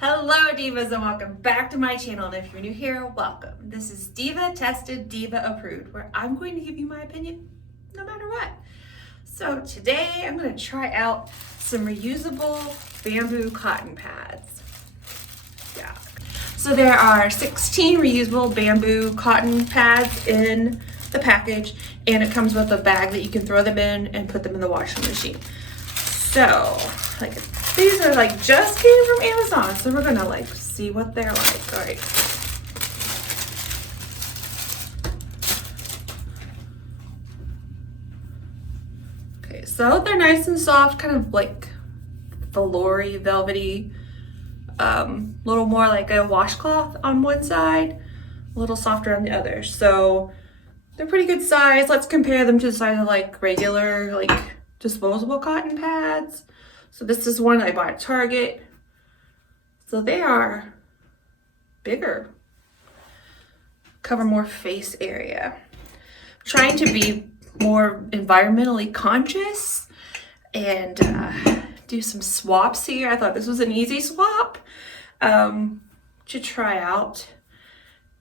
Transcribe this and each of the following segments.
Hello Divas and welcome back to my channel, and if you're new here, welcome. This is Diva Tested, Diva Approved, where I'm going to give you my opinion no matter what. So today I'm going to try out some reusable bamboo cotton pads. Yeah. So there are 16 reusable bamboo cotton pads in the package, and it comes with a bag that you can throw them in and put them in the washing machine. So these are just came from Amazon, so we're gonna see what they're like. All right. Okay, so they're nice and soft, kind of like veloury, velvety, little more like a washcloth on one side, a little softer on the other. So they're pretty good size. Let's compare them to the size of regular disposable cotton pads. So this is one I bought at Target. So they are bigger, cover more face area. I'm trying to be more environmentally conscious and do some swaps here. I thought this was an easy swap to try out.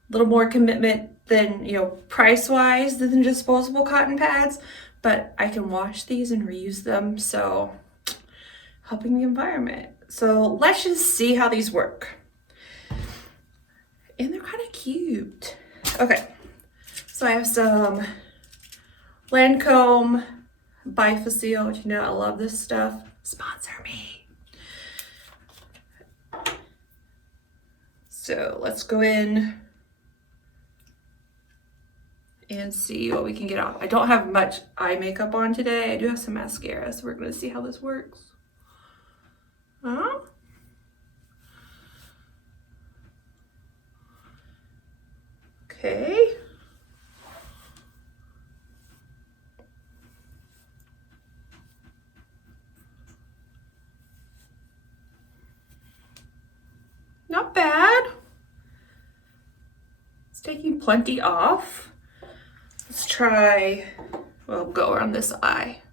A little more commitment than, price-wise than disposable cotton pads, but I can wash these and reuse them, so helping the environment. So let's just see how these work. And they're kind of cute. Okay, so I have some Lancome Bifacil, which I love this stuff. Sponsor me. So let's go in and see what we can get off. I don't have much eye makeup on today. I do have some mascara, so we're gonna see how this works. Okay. Not bad. It's taking plenty off. Let's try, we'll go around this eye.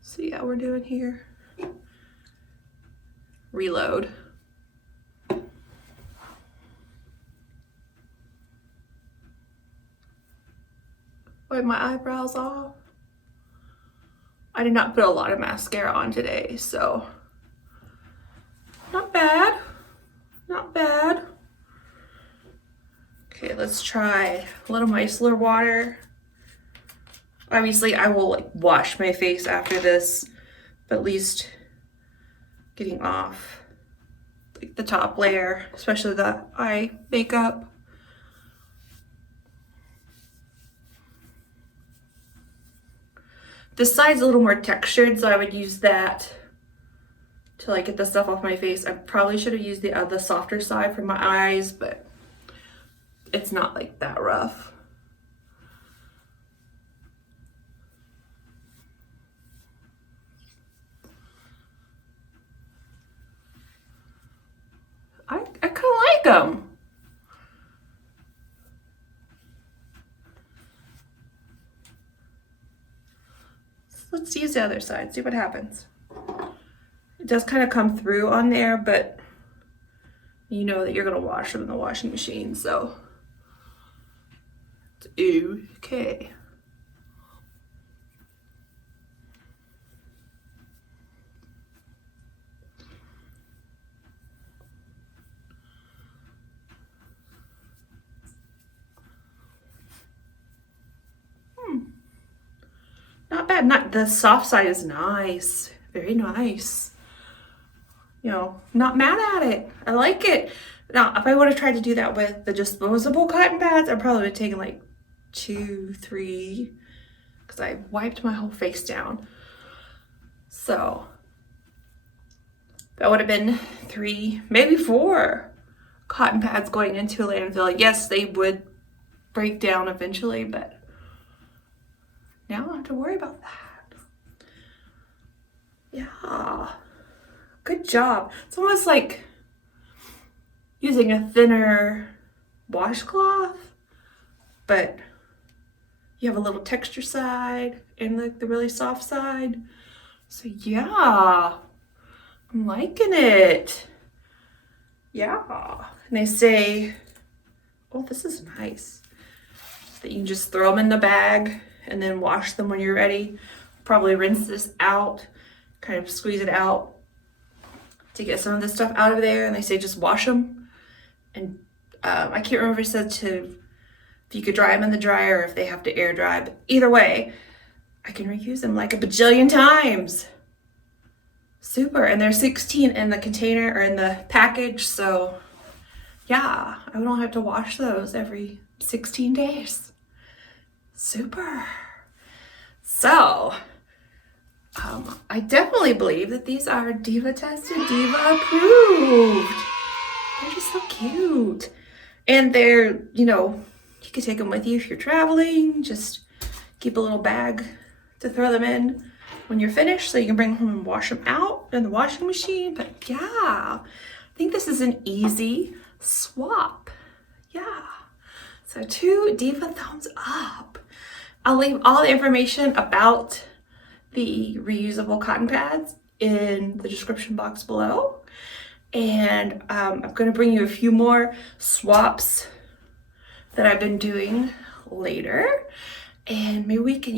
See how we're doing here. Reload. Wipe my eyebrows off. I did not put a lot of mascara on today, so not bad, not bad. Okay, let's try a little micellar water. Obviously, I will wash my face after this, but at least getting off the top layer, especially the eye makeup. This side's a little more textured, so I would use that to get the stuff off my face. I probably should have used the softer side for my eyes, but it's not that rough. I kind of like them. Let's use the other side, see what happens. It does kind of come through on there, but you know that you're gonna wash them in the washing machine, so it's okay. Not bad. Not the soft side is nice, very nice. Not mad at it. I like it. Now, if I would have tried to do that with the disposable cotton pads, I probably would have taken 2, 3, because I wiped my whole face down. So that would have been 3, maybe 4 cotton pads going into a landfill. Yes, they would break down eventually, but now I don't have to worry about that. Yeah, good job. It's almost like using a thinner washcloth, but you have a little texture side and the really soft side. So yeah, I'm liking it. Yeah. And they say, oh, this is nice, that you can just throw them in the bag and then wash them when you're ready. Probably rinse this out, kind of squeeze it out to get some of this stuff out of there. And they say just wash them. And I can't remember if it said if you could dry them in the dryer or if they have to air dry. But either way, I can reuse them like a bajillion times. Super. And there's 16 in the container or in the package. So yeah, I don't have to wash those every 16 days. Super. So I definitely believe that these are Diva tested, Diva approved. They're just so cute. And they're, you could take them with you if you're traveling. Just keep a little bag to throw them in when you're finished, so you can bring them home and wash them out in the washing machine. But yeah, I think this is an easy swap. Yeah. So 2 Diva thumbs up. I'll leave all the information about the reusable cotton pads in the description box below. And I'm going to bring you a few more swaps that I've been doing later. And maybe we can,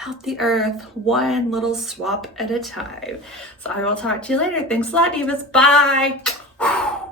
help the earth one little swap at a time. So I will talk to you later. Thanks a lot, Divas. Bye.